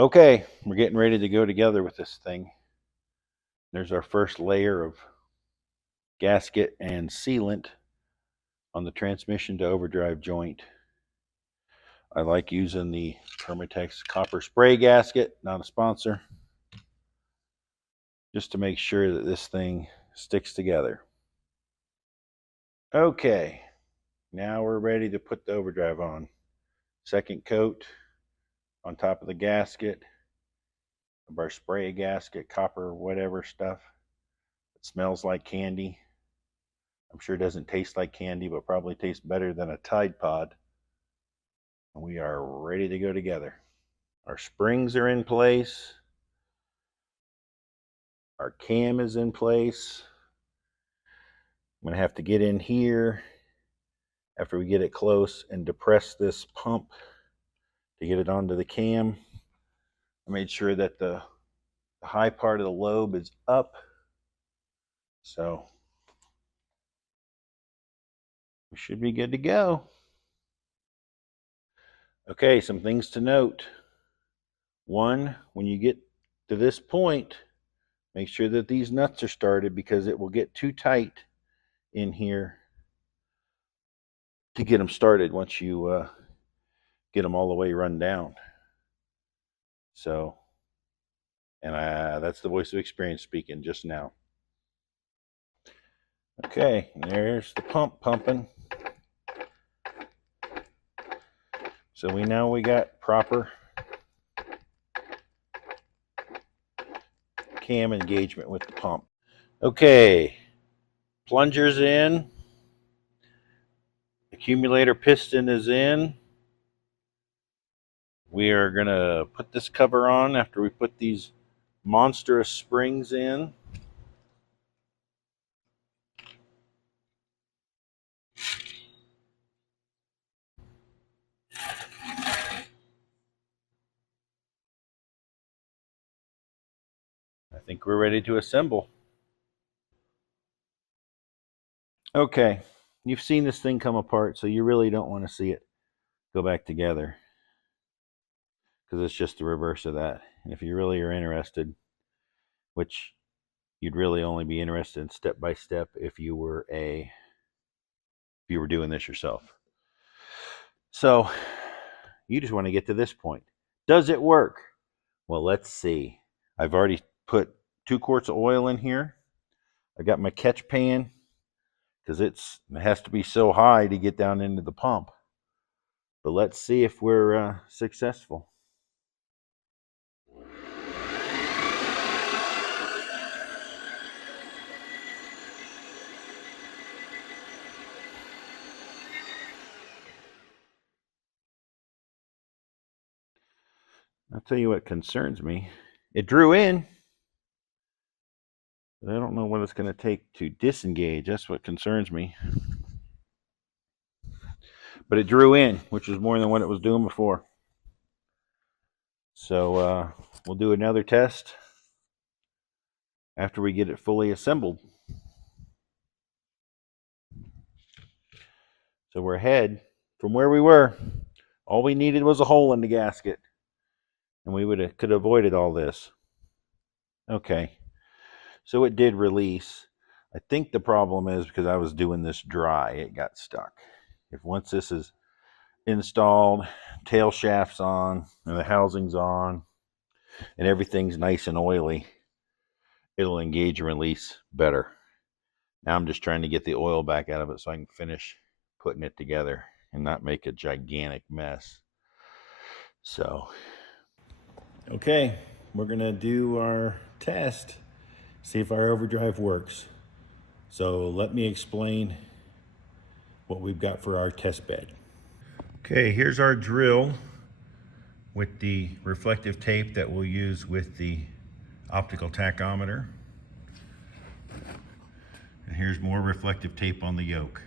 Okay, we're getting ready to go together with this thing. There's our first layer of gasket and sealant on the transmission to overdrive joint. I like using the Permatex copper spray gasket, not a sponsor, just to make sure that this thing sticks together. Okay, now we're ready to put the overdrive on. Second coat on top of the gasket of our spray gasket, copper, whatever stuff. It smells like candy. I'm sure it doesn't taste like candy, but probably tastes better than a Tide Pod. And we are ready to go together. Our springs are in place. Our cam is in place. I'm going to have to get in here after we get it close and depress this pump to get it onto the cam. I made sure that the high part of the lobe is up. So we should be good to go. Okay, some things to note. One, when you get to this point, make sure that these nuts are started because it will get too tight in here to get them started once you get them all the way run down. So, and that's the voice of experience speaking just now. Okay, there's the pump pumping. So we know we got proper cam engagement with the pump. Okay, plunger's in. Accumulator piston is in. We are going to put this cover on after we put these monstrous springs in. I think we're ready to assemble. Okay, you've seen this thing come apart, so you really don't want to see it go back together because it's just the reverse of that. And if you really are interested, which you'd really only be interested in step by step if you were doing this yourself. So you just want to get to this point. Does it work? Well, let's see. I've already put 2 quarts of oil in here. I got my catch pan because it has to be so high to get down into the pump. But let's see if we're successful. I'll tell you what concerns me. It drew in, but I don't know what it's going to take to disengage. That's what concerns me. But it drew in, which is more than what it was doing before. So we'll do another test after we get it fully assembled. So we're ahead from where we were. All we needed was a hole in the gasket, and we could have avoided all this. Okay, so it did release. I think the problem is because I was doing this dry, it got stuck. If once this is installed, tail shaft's on, and the housing's on, and everything's nice and oily, it'll engage and release better. Now I'm just trying to get the oil back out of it so I can finish putting it together and not make a gigantic mess. So, okay, we're gonna do our test, see if our overdrive works. So let me explain what we've got for our test bed. Okay, here's our drill with the reflective tape that we'll use with the optical tachometer. And here's more reflective tape on the yoke.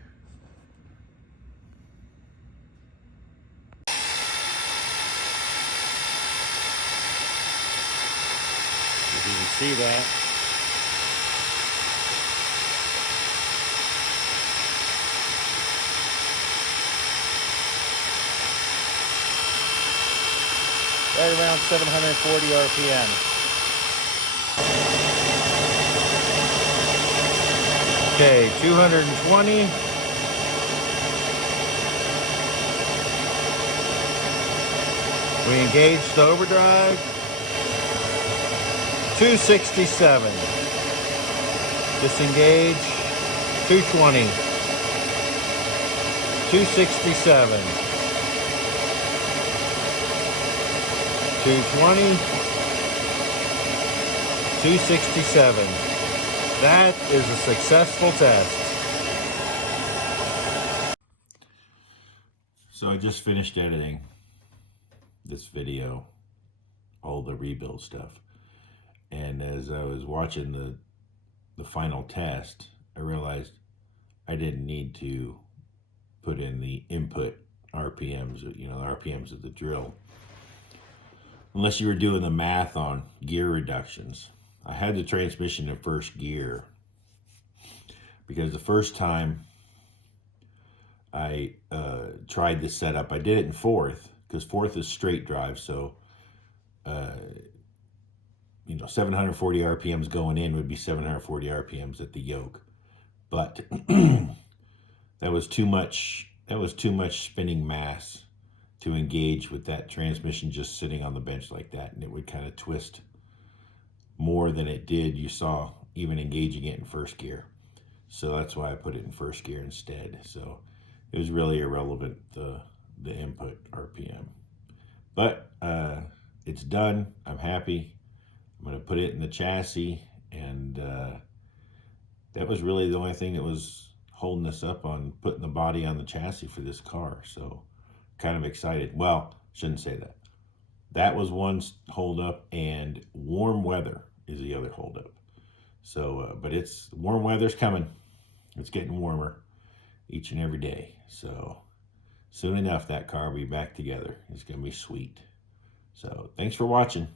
If you can see that. right around 740 RPM. Okay, 220. We engaged the overdrive. 267. Disengage. 220. 267. 220. 267. That is a successful test. So I just finished editing this video, all the rebuild stuff. And as I was watching the final test, I realized I didn't need to put in the input RPMs, you know, the RPMs of the drill, unless you were doing the math on gear reductions. I had the transmission in first gear because the first time I tried this setup, I did it in fourth, because fourth is straight drive, so you know, 740 RPMs going in would be 740 RPMs at the yoke. But that was too much spinning mass to engage with that transmission just sitting on the bench like that, and it would kind of twist more than it did, you saw, even engaging it in first gear. So that's why I put it in first gear instead. So it was really irrelevant, the input RPM. But it's done. I'm happy. I'm going to put it in the chassis, and that was really the only thing that was holding us up on putting the body on the chassis for this car. So kind of excited. Well, shouldn't say that. That was one holdup, and warm weather is the other holdup. So, but it's warm weather's coming. It's getting warmer each and every day. So soon enough, that car will be back together. It's going to be sweet. So thanks for watching.